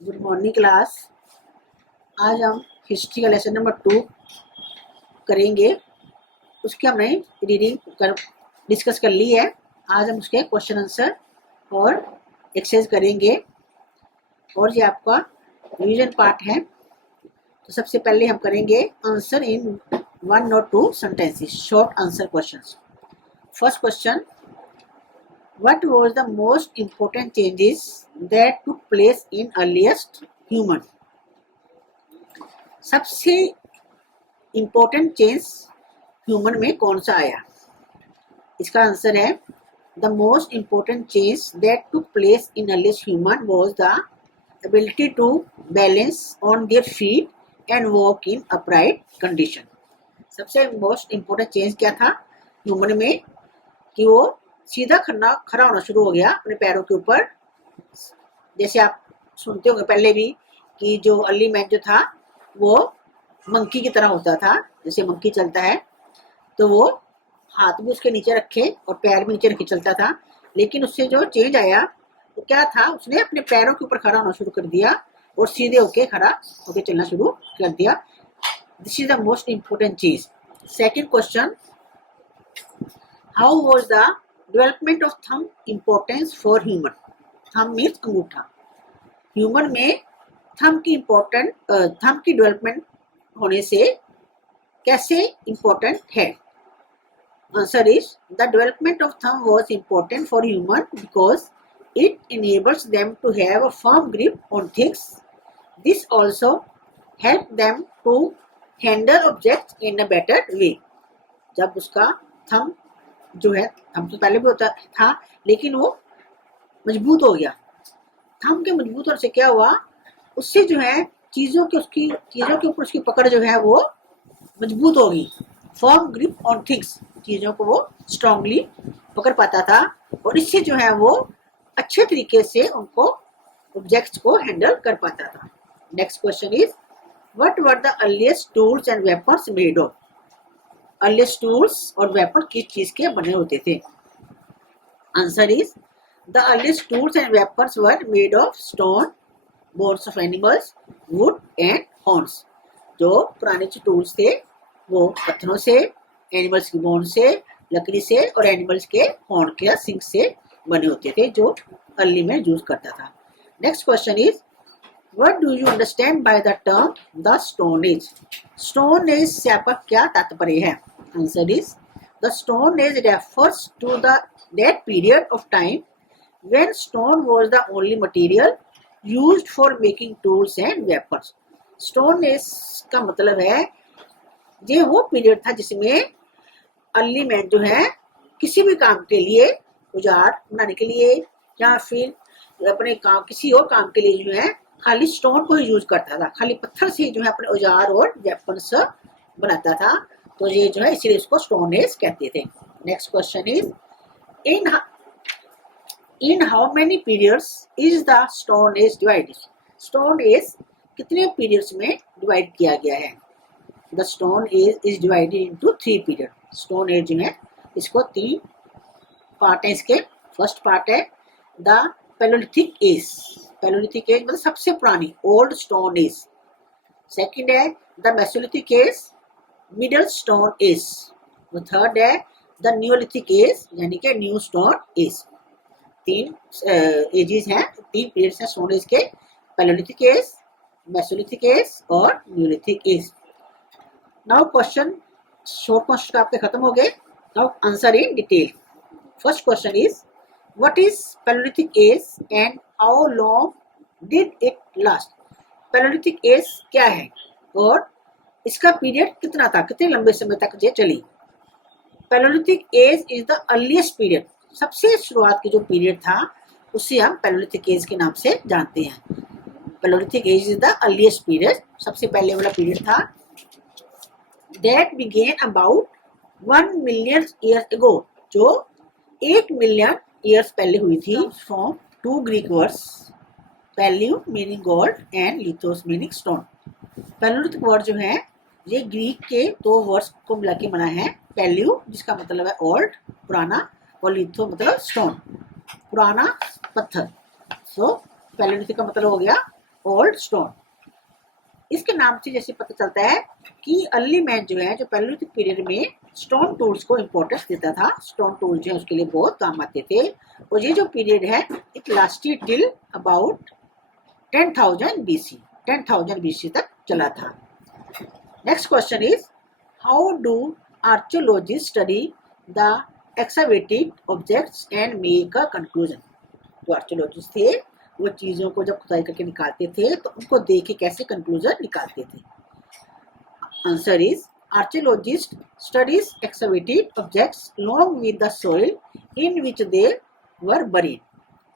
Good morning class. आज हम history का लेसन नंबर 2 करेंगे। उसकी हमने रीडिंग कर डिस्कस कर ली है। आज हम उसके क्वेश्चन आंसर और एक्सरसाइज करेंगे और ये आपका रिवीजन पार्ट है। तो सबसे पहले हम करेंगे आंसर इन 1 और 2 sentences, short answer questions. First question, what was the most important changes that took place in earliest human? सबसे इम्पोर्टेंट चेंज ह्यूमन में कौन सा आया? इसका आंसर है the most important change that took place in earliest human was the ability to balance on their feet and walk in upright condition. सबसे most important change क्या था ह्यूमन में कि वो सीधा खड़ा होना शुरू हो गया अपने पैरों के ऊपर। जैसे आप सुनते होंगे पहले भी कि जो अर्ली मैन जो था वो मंकी की तरह होता था। जैसे मंकी चलता है तो वो हाथ भी उसके नीचे रखे और पैर भी नीचे रखे चलता था। लेकिन उससे जो चेंज आया वो क्या था, उसने अपने पैरों के ऊपर खड़ा होना शुरू कर दिया और सीधे होके खड़ा होके चलना शुरू कर दिया। This is the most important चीज। Second question, how was the development of thumb importance for human? Thumb means अंगूठा। ह्यूमन में थंब की डेवलपमेंट होने से कैसे इम्पोर्टेंट है? Answer is the development of thumb was important for human because it enables them to have a firm grip on things. This also help them to handle objects in a better way. जब उसका thumb जो है, thumb तो पहले भी होता था लेकिन वो मजबूत हो गया। थंब के मजबूत होने से क्या हुआ, उससे जो है चीजों के ऊपर उसकी पकड़ जो है वो मजबूत होगी। फर्म ग्रिप ऑन थिंग्स, चीजों को वो स्ट्रांगली पकड़ पाता था और इससे जो है वो अच्छे तरीके से उनको ऑब्जेक्ट्स को हैंडल कर पाता था। Next question is what were the earliest tools and weapons made of? Earliest tools और वेपन किस चीज के बने होते थे? Answer is the earliest tools and weapons were made of stone, bones of animals, would and horns. जो पुराने जो टूल्स थे वो पत्थरों से, एनिमल्स की बोन से, लकड़ी से और एनिमल्स के हॉर्न के सिंग से बने होते थे जो अर्ली में यूज करता था। Next question is what do you understand by the term the stone age? Stone age से आपका क्या तात्पर्य है? Answer is the stone age refers to that period of time when stone was the only material used for making tools and weapons. Stone Age का मतलब है ये वो पीरियड था जिसमें अर्ली मैन जो है किसी भी काम के लिए, औजार बनाने के लिए या फिर अपने काम किसी और काम के लिए जो है खाली स्टोन को ही यूज करता था। खाली पत्थर से जो है अपने औजार और वेपन्स बनाता था। तो ये जो है इसीलिए इसको स्टोन एज कहते थे। Next question is In how many periods is the Stone Age divided? Stone Age कितने periods में divide किया गया है? The Stone Age is divided into 3 periods. Stone Age जो है इसको 3 पार्ट है इसके। फर्स्ट पार्ट है the Paleolithic Age. Paleolithic Age मतलब सबसे पुरानी, Old Stone Age. सेकंड है the Mesolithic Age, Middle Stone Age. वो थर्ड है the Neolithic Age यानी कि New Stone Age. 3 एजेस हैं, 3 पीरियड्स हैं स्टोन एज के, पैलेयोलिथिक एज, मेसोलिथिक एज और neolithic age. Now question, short question आपके खत्म हो गए। Now answer in detail. First question is what is palaeolithic age and how long did it last? Palaeolithic age क्या है और इसका पीरियड कितना था, कितने लंबे समय तक ये चली? Palaeolithic age is the earliest period, सबसे शुरुआत की जो पीरियड था उसे हम पैलेयोलिथिक एज के नाम से जानते हैं। Palaeolithic age is the earliest period, सबसे पहले वाला पीरियड था। That began about 1 million years ago, जो 1 मिलियन ईयर्स पहले हुई थी। From 2 Greek words, palaeo meaning gold and lithos meaning stone. Palaeolithic word जो है ये ग्रीक के 2 वर्ड्स को मिला के बना है। पैलियो जिसका मतलब है ओल्ड, पुराना, और लिथो मतलब स्टोन, पुराना पत्थर। सो पैलेयोलिथिक का मतलब हो गया ओल्ड स्टोन। इसके नाम से जैसे पता चलता है कि अर्ली मैन जो है, जो पैलियोलिथिक पीरियड में स्टोन टूल्स को इम्पोर्टेंस देता था, स्टोन टूल जो है उसके लिए बहुत काम आते थे। और ये जो पीरियड है it lasted till about 10,000 BC, 10,000 BC तक चला था। Next question is how do archaeologist study the excavated objects and make a conclusion. जो आर्कियोलॉजिस्ट थे वो चीजों को जब खुदाई करके निकालते थे तो उनको देख के कैसे कंक्लूजन निकालते थे। Answer is archaeologist studies excavated objects along with the soil in which they were buried.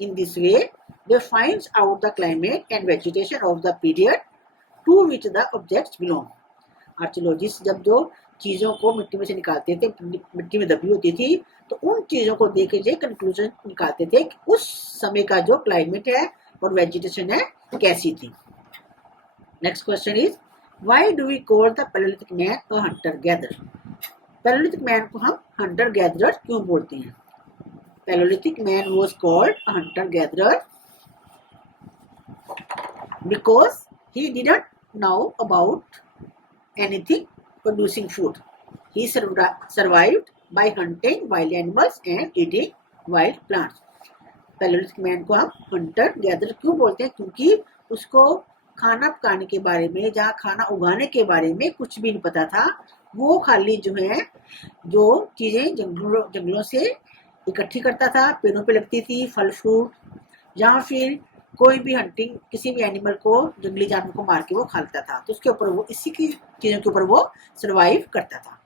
In this way, they find out the climate and vegetation of the period to which the objects belong. Archaeologist जब जो चीज़ों को मिट्टी में से निकालते थे, मिट्टी में दबी होती थी, तो उन चीज़ों को देख के कंक्लूजन निकालते थे कि उस समय का जो क्लाइमेट है और वेजिटेशन है कैसी थी। Next question is why do we call the palaeolithic man a hunter gatherer. Palaeolithic man को हम हंटर गैदरर क्यों बोलते हैं? Palaeolithic man was called a hunter gatherer because he didn't know about anything producing food. He survived by hunting wild animals and eating wild plants. Palaeolithic man को हम hunter gatherer क्यों बोलते हैं? क्योंकि उसको खाना पकाने के बारे में, जहाँ खाना उगाने के बारे में कुछ भी नहीं पता था। वो खाली जो है जो चीज़ें जंगलों से इकट्ठी करता था, पेड़ों पे लगती थी, फल फ्रूट, या फिर कोई भी हंटिंग किसी भी एनिमल को, जंगली जानवर को मार के वो खा लेता था। तो उसके ऊपर वो इसी की चीज़ों के ऊपर वो सर्वाइव करता था।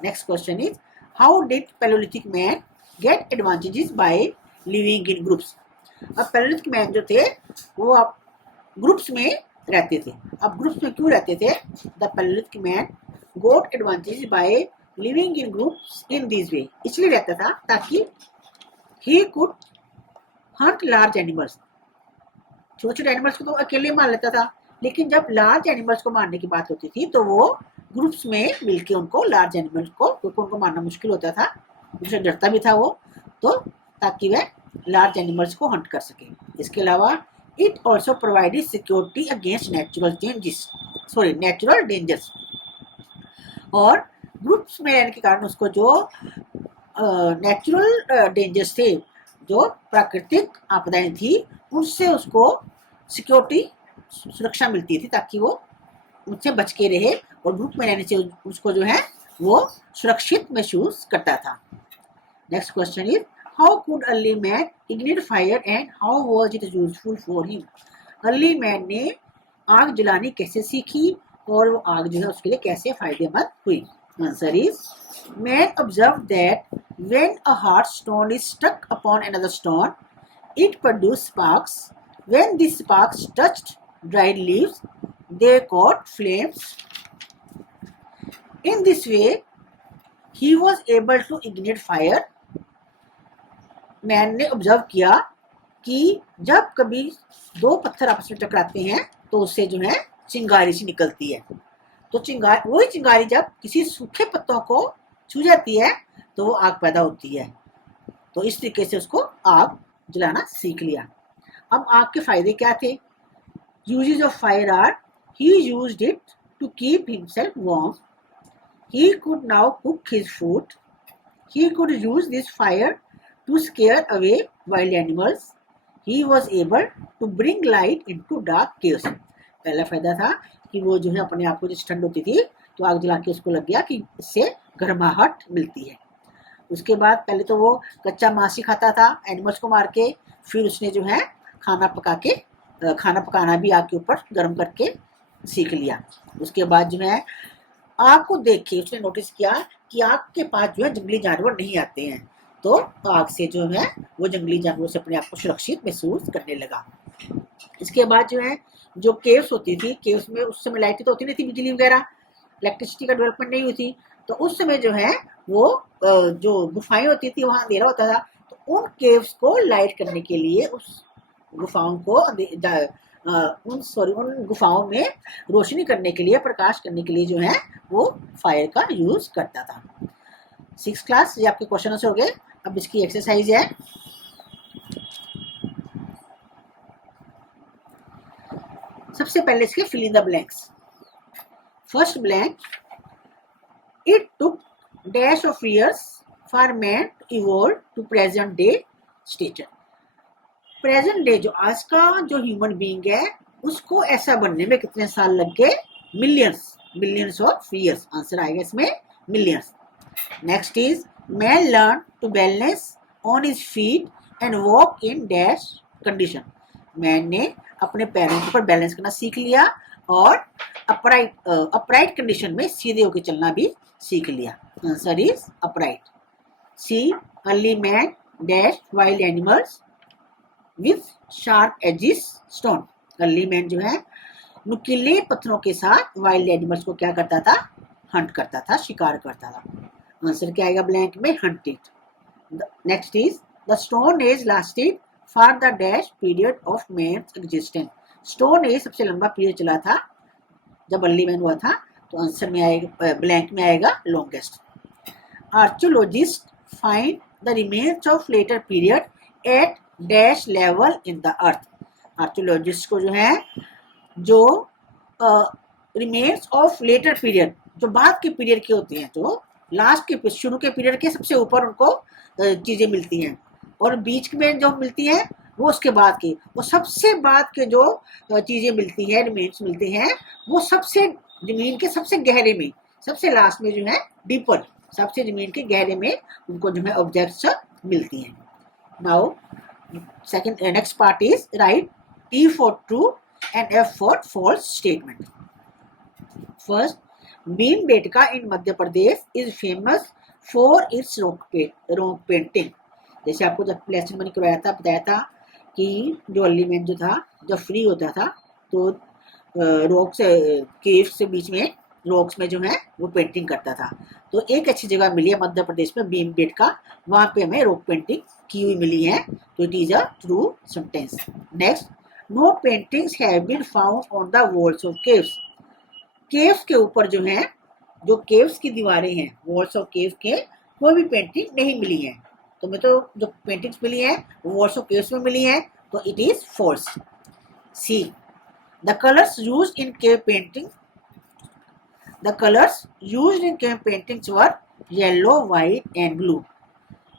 Next question is how did palaeolithic man get advantages by living in groups. अब पैलियोलिथिक मैन जो थे वो अब ग्रुप्स में रहते थे। अब ग्रुप्स में क्यों रहते थे? The palaeolithic man got advantages by living in groups in this way. इसलिए रहता था ताकि he could hunt large animals. छोटे छोटे एनिमल्स को तो अकेले मार लेता था, लेकिन जब लार्ज एनिमल्स को मारने की बात होती थी तो वो ग्रुप्स में मिलके उनको लार्ज एनिमल्स को, क्योंकि उनको मारना मुश्किल होता था, उससे डरता भी था वो, तो ताकि वह लार्ज एनिमल्स को हंट कर सके। इसके अलावा it also provided security against natural dangers. और ग्रुप्स में रहने के कारण उसको जो नेचुरल डेंजर्स थे, जो प्राकृतिक आपदाएं थी, उससे उसको सिक्योरिटी, सुरक्षा मिलती थी ताकि वो उनसे बच के रहे, और ग्रुप में रहने से उसको जो है वो सुरक्षित महसूस करता था। Next question is how could early man ignite fire and how was it useful for him. Early man ने आग जलानी कैसे सीखी और वो आग जो है उसके लिए कैसे फायदेमंद हुई? Answer is man observe that when a hard stone is stuck upon another stone, it produced sparks. When these sparks touched dried leaves, they caught flames. In this way, he was able to ignite fire. Man ने observe किया कि जब कभी दो पत्थर आपस में टकराते हैं तो उससे जो है चिंगारी सी निकलती है। तो वही चिंगारी जब किसी सूखे पत्तों को छू जाती है तो वो आग पैदा होती है। तो इस तरीके से उसको आग जलाना सीख लिया। अब आग के फायदे क्या थे? Uses of fire are he used it to keep himself warm, he could now cook his food, he could use this fire to scare away wild animals, he was able to bring light into dark caves. पहला फायदा था कि वो जो है अपने आप को, जैसे ठंड होती थी तो आग जला के उसको लग गया कि इससे गर्माहट मिलती है। उसके बाद पहले तो वो कच्चा मांस ही खाता था एनिमल्स को मार के, फिर उसने जो है खाना पकाना भी आग के ऊपर गर्म करके सीख लिया। उसके बाद जो है आग को देख के उसने नोटिस किया कि आग के पास जो है जंगली जानवर नहीं आते हैं, तो आग से जो है वो जंगली जानवरों से अपने आप को सुरक्षित महसूस करने लगा। इसके बाद जो है जो केव्स होती थी, केव्स में उस समय लाइटें तो होती नहीं थी, बिजली वगैरह, इलेक्ट्रिसिटी का डेवलपमेंट नहीं हुई थी, तो उस समय जो है वो जो गुफाएं होती थी वहाँ अंधेरा होता था, तो उन केव्स को लाइट करने के लिए उन गुफाओं में रोशनी करने के लिए, प्रकाश करने के लिए जो है वो फायर का यूज करता था। 6th क्लास, ये आपके क्वेश्चन आंसर हो गए। अब इसकी एक्सरसाइज है। सबसे पहले इसके fill in the blanks. First blank, it took dash of years for man to evolve to present day stature. Present day जो आज का जो ह्यूमन बीइंग है उसको ऐसा बनने में कितने साल लग गए? Millions, millions of years. Answer आएगा इसमें millions. Next is man learn to balance on his feet and walk in dash condition. मैन ने अपने पैरों के ऊपर बैलेंस करना सीख लिया और अपराइट कंडीशन में सीधे होकर चलना भी सीख लिया। Answer is upright. C, early man dash wild animals with sharp edges stone. Early man जो है नुकीले पत्थरों के साथ वाइल्ड एनिमल्स को क्या करता था? हंट करता था, शिकार करता था। आंसर क्या आएगा ब्लैंक में? Hunted. Next is the stone age lasted for the dash period of man's existence. Stone age सबसे लंबा पीरियड चला था जब अर्ली मैन हुआ था, तो आंसर में आएगा, ब्लैंक में आएगा longest. Archaeologist find the remains of later period at dash level in the earth. Archaeologist को जो है जो रिमेन्स ऑफ लेटर पीरियड, जो बाद के पीरियड के होते हैं, जो लास्ट के शुरू के पीरियड के सबसे ऊपर उनको चीजें मिलती हैं, और बीच में जो मिलती हैं वो उसके बाद की, वो सबसे बाद के जो चीजें मिलती है, रिमेन्स मिलते हैं, वो सबसे जमीन के सबसे गहरे में, सबसे लास्ट में जो है डीपर, सबसे जमीन के गहरे में उनको जो है ऑब्जेक्ट्स मिलती हैं। Now second, next part is right T for true and F for false statement. First, Bhimbetka in Madhya Pradesh is famous for its rock painting. जैसे आपको जब लेसन मैंने करवाया था, बताया था कि जो अर्ली मैन जो था, जब फ्री होता था तो रॉक से, केव्स से बीच में रॉक्स में जो है वो पेंटिंग करता था। तो एक अच्छी जगह मिली है मध्य प्रदेश में भीमबेटका, वहाँ पे हमें रॉक पेंटिंग की हुई मिली है, तो it is a true sentence. Next, no paintings have been found on the walls of caves. Caves के ऊपर जो है, जो केव्स की दीवारें हैं, वॉल्स ऑफ केव के, कोई भी पेंटिंग नहीं मिली है। तो मैं तो जो पेंटिंग्स मिली है वो वॉल्स ऑफ केव्स में मिली है, तो it is false. See, the colours used in cave painting, the colours used in cave paintings were yellow, white and blue.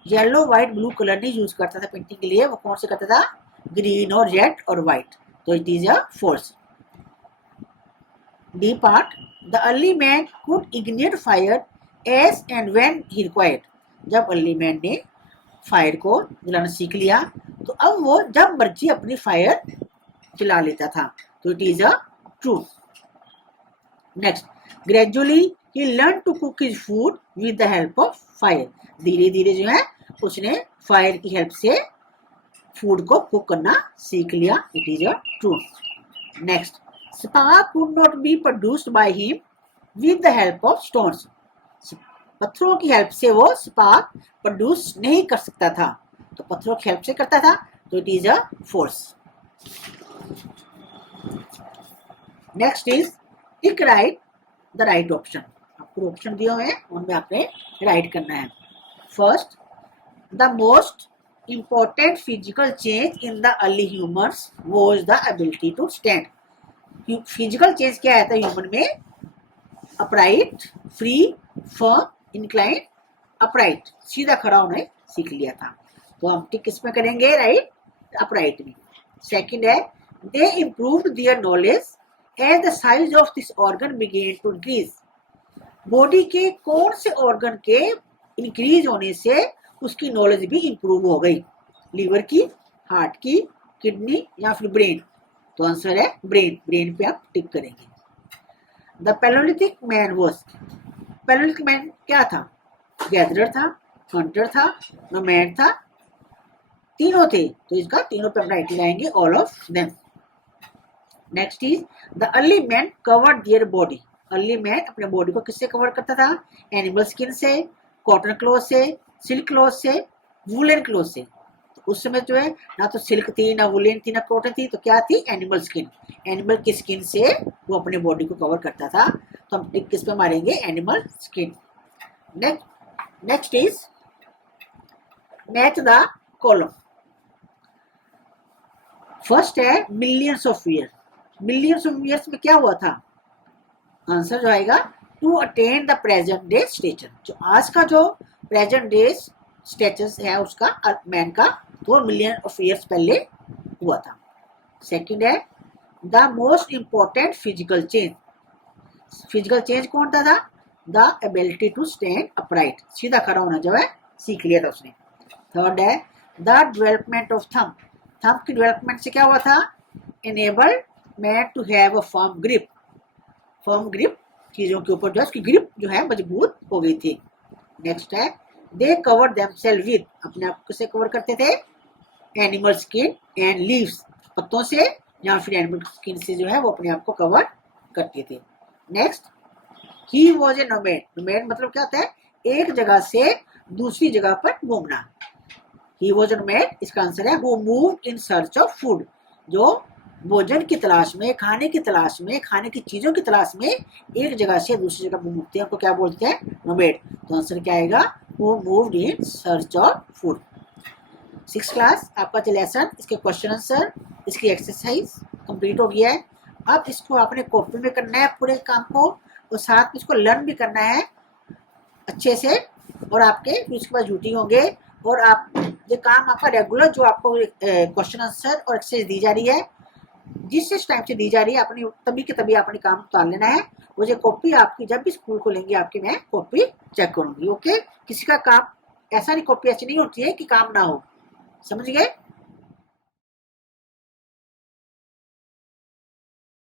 Yellow, white, blue colour नहीं यूज करता था पेंटिंग के लिए, वो कौन से करता था? ग्रीन और रेड और व्हाइट, तो it is a false. D part, the early man could ignite fire as and when he required. जब अर्ली मैन ने फायर को जलाना सीख लिया तो अब वो जब मर्जी अपनी फायर जला लेता था, तो it is a true. Next, gradually he learn to cook his food with the help of fire. धीरे धीरे जो है उसने फायर की हेल्प से फूड को कुक करना सीख लिया, it is a true. Next, spark could not be produced by him with the help of stones. पत्थरों की हेल्प से वो स्पार्क प्रोड्यूस नहीं कर सकता था, तो पत्थरों की हेल्प से करता था, तो it is a false. Next is tick right the right option. आपको ऑप्शन दिए हुए हैं, उनमें आपने राइट करना है। First, the most important physical change in the early humans was the ability to stand. Physical change क्या आया था ह्यूमन में? Upright, free, firm, incline, upright, सीधा खड़ा होना सीख लिया था, तो हम टिक किस में करेंगे? राइट, अपराइट में। सेकंड है, they improved their knowledge as the size of this organ began to increase. Body के कौन से ऑर्गन के इंक्रीज होने से उसकी नॉलेज भी इंप्रूव हो गई? लीवर की, हार्ट की, किडनी या फिर ब्रेन? तो आंसर है ब्रेन, ब्रेन पे आप टिक करेंगे। The palaeolithic man was, palaeolithic man क्या था? गैदरर था, हंटर था, नोमैड था, तीनों थे, तो इसका तीनों पे हम राइट लगाएंगे, all of them. Next is the early man covered their body. Early man अपने बॉडी को किससे कवर करता था? एनिमल स्किन से, कॉटन क्लॉथ से, सिल्क क्लॉथ से, वुलन क्लॉथ से। तो उस समय जो है ना तो सिल्क थी, ना वुलन थी, ना कॉटन थी, तो क्या थी? Animal skin. एनिमल की स्किन से वो अपने बॉडी को कवर करता था, तो हम टिक किस पे मारेंगे? Animal skin. Next is match the column. First है millions of year, millions of years में क्या हुआ था? आंसर जो आएगा to attain the present day status, जो आज का जो प्रेजेंट डे स्टेटस है उसका मैन का 4 मिलियन ऑफ ईयर्स पहले हुआ था। सेकंड है the most important physical change, physical change कौन था? The ability to stand upright, सीधा खड़ा होना जो है सीख लिया था उसने। थर्ड है the development of thumb, thumb की डेवलपमेंट से क्या हुआ था? Enabled man to have a firm grip, firm grip चीजों के ऊपर जो है उसकी ग्रिप जो है मजबूत हो गई थी। नेक्स्ट है दे कवर देमसेल्फ विद, अपने आप को किसे कवर करते थे? एनिमल स्किन एंड लीव्स, पत्तों से या फिर एनिमल स्किन से जो है वो अपने आप को कवर करते थे। Next he was a nomad, nomad मतलब क्या होता है? एक जगह से दूसरी जगह पर घूमना। ही वॉज ए नोमैड, इसका आंसर है who moved in search of food, जो भोजन की तलाश में, खाने की तलाश में, खाने की चीजों की तलाश में एक जगह से दूसरी जगह घूमते हैं, उनको क्या बोलते हैं? नोमैड। तो आंसर क्या आएगा? Who moved in search of food. 6th class आपका जो लेसन, इसके क्वेश्चन आंसर, इसकी एक्सरसाइज कंप्लीट हो गया है। अब इसको आपने कॉपी में करना है पूरे काम को, और साथ में इसको लर्न भी करना है अच्छे से, और आपके उसके बाद ड्यूटी होंगे। और आप ये काम आपका रेगुलर जो आपको क्वेश्चन आंसर और एक्सरसाइज दी जा रही है, जिस टाइम से दी जा रही है, अपनी तभी के तभी अपने काम उतार लेना है। मुझे कॉपी आपकी जब भी स्कूल खोलेंगे आपकी मैं कॉपी चेक करूंगी। ओके, किसी का काम ऐसा नहीं, कॉपी ऐसी नहीं होती है कि काम ना हो, समझ गए?